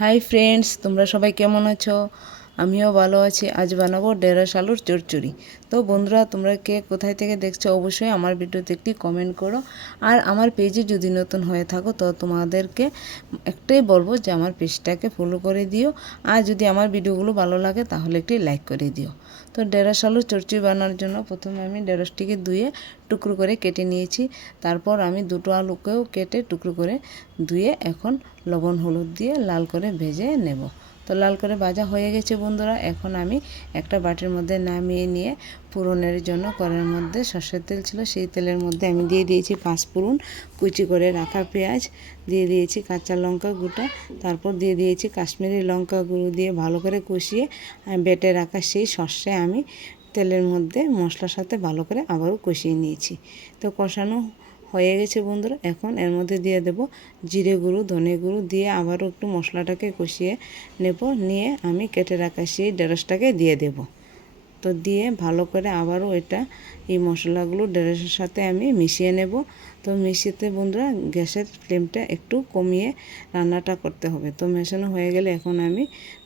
Hi friends, তোমরা সবাই কেমন আছো? আমিও ভালো আছি। আজ বানাবো ঢেঁড়স আলুর চচ্চড়ি। তো বন্ধুরা, তোমরা কে কোথায় থেকে দেখছো অবশ্যই আমার ভিডিওতে একটি কমেন্ট করো। আর আমার পেজে যদি নতুন হয়ে থাকো তো তোমাদেরকে একটাই বলবো যে আমার পেজটাকে ফলো করে দিও। আর যদি আমার ভিডিওগুলো ভালো লাগে তাহলে একটি লাইক করে দিও। তো ঢেঁড়স আলুর চচ্চড়ি বানানোর জন্য প্রথমে আমি ঢেঁড়সটিকে ধুয়ে টুকরো করে কেটে নিয়েছি। তারপর আমি দুটো আলুকেও কেটে টুকরো করে ধুয়ে এখন লবণ হলুদ দিয়ে লাল করে ভেজে নেব। তো লাল করে ভাজা হয়ে গেছে বন্ধুরা। এখন আমি একটা বাটির মধ্যে নামিয়ে নিয়ে ফোড়নের জন্য কড়াইয়ের মধ্যে সর্ষের তেল ছিল, সেই তেলের মধ্যে আমি দিয়ে দিয়েছি 5 ফোড়ন, কুচি করে রাখা পেঁয়াজ, দিয়ে দিয়েছি কাঁচা লঙ্কা গোটা, তারপর দিয়ে দিয়েছি কাশ্মীরি লঙ্কা গুঁড়ো দিয়ে ভালো করে কষিয়ে বেটে রাখা সেই সর্ষে আমি তেলের মধ্যে মশলার সাথে ভালো করে আবারও কষিয়ে নিয়েছি। তো কষানো হয়ে গেছে বন্ধুরা। এখন এর মধ্যে দিয়ে দেব জিরে গুঁড়ো, ধনে গুঁড়ো দিয়ে আবারও একটু মশলাটাকে কষিয়ে নেব। নিয়ে আমি কেটে রাখা সেই ঢেঁড়সটাকে দিয়ে দেব। তো দিয়ে ভালো করে আবারও এই মশলাগুলো ঢেঁড়সের সাথে আমি মিশিয়ে নেব। তো মিশিয়ে বন্ধুরা গ্যাসের ফ্লেমটা একটু কমিয়ে রান্নাটা করতে হবে। তো মেশানো হয়ে গেলে এখন আমি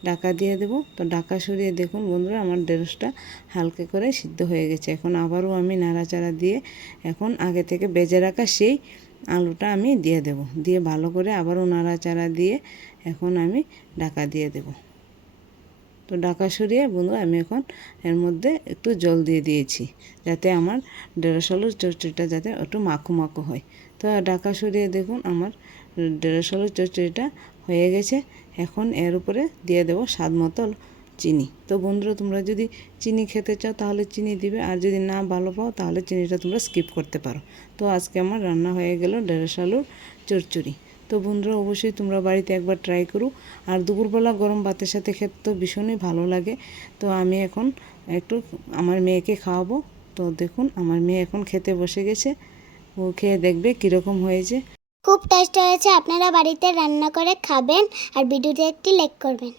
ঢাকা দিয়ে দেব। তো ঢাকা সরিয়ে দেখুন বন্ধুরা, আমার ঢেঁড়সটা হালকা করে সিদ্ধ হয়ে গেছে। এখন আবারও আমি নাড়াচাড়া দিয়ে এখন আগে থেকে ভেজে রাখা সেই আলুটা আমি দিয়ে দেব। দিয়ে ভালো করে আবারও নাড়াচাড়া দিয়ে এখন আমি ঢাকা দিয়ে দেব। তো ঢাকা সরিয়ে বন্ধুরা আমি এখন এর মধ্যে একটু জল দিয়ে দিয়েছি, যাতে আমার ঢেঁড়স আলুর চচ্চড়িটা যাতে একটু মাখো মাখো হয়। তো ঢাকা সরিয়ে দেখুন আমার ঢেঁড়স আলুর চচ্চড়িটা হয়ে গেছে। এখন এর উপরে দিয়ে দেব স্বাদ মতো চিনি। তো বন্ধুরা, তোমরা যদি চিনি খেতে চাও তাহলে চিনি দিবে, আর যদি না ভালো পাও তাহলে চিনিটা তোমরা স্কিপ করতে পারো। তো আজকে আমার রান্না হয়ে গেল ঢেঁড়স আলুর চচ্চড়ি। তো বন্ধুরা, অবশ্যই তোমরা বাড়িতে একবার ট্রাই করো। আর দুপুরবেলা গরম ভাতের সাথে খেতে তো ভীষণই ভালো লাগে। তো আমি এখন একটু আমার মেয়েকে খাওয়াবো। তো দেখুন আমার মেয়ে এখন খেতে বসে গেছে। ও খেয়ে দেখবে কীরকম হয়েছে। খুব টেস্ট হয়েছে। আপনারা বাড়িতে রান্না করে খাবেন আর ভিডিওতে একটি লাইক করবেন।